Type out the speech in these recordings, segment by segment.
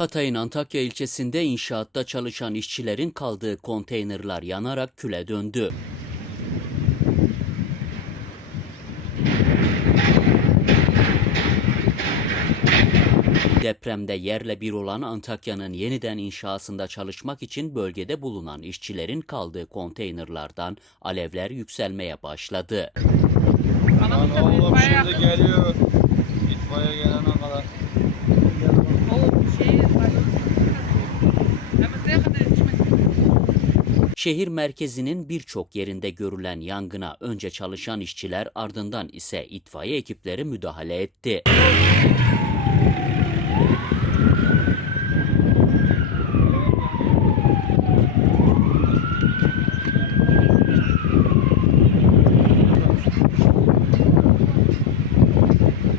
Hatay'ın Antakya ilçesinde inşaatta çalışan işçilerin kaldığı konteynerlar yanarak küle döndü. Depremde yerle bir olan Antakya'nın yeniden inşasında çalışmak için bölgede bulunan işçilerin kaldığı konteynerlardan alevler yükselmeye başladı. Şimdi geliyor. Şehir merkezinin birçok yerinde görülen yangına önce çalışan işçiler ardından ise itfaiye ekipleri müdahale etti.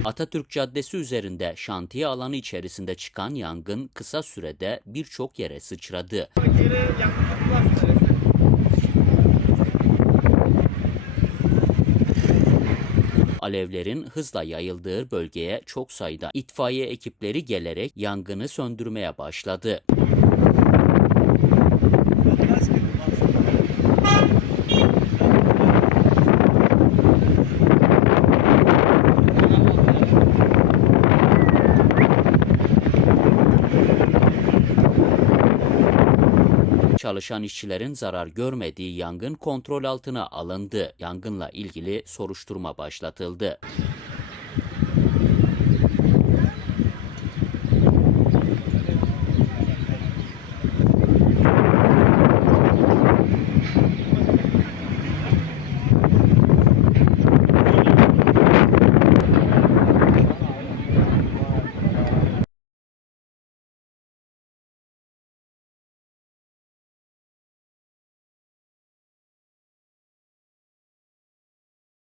Atatürk Caddesi üzerinde şantiye alanı içerisinde çıkan yangın kısa sürede birçok yere sıçradı. Alevlerin hızla yayıldığı bölgeye çok sayıda itfaiye ekipleri gelerek yangını söndürmeye başladı. Çalışan işçilerin zarar görmediği yangın kontrol altına alındı. Yangınla ilgili soruşturma başlatıldı.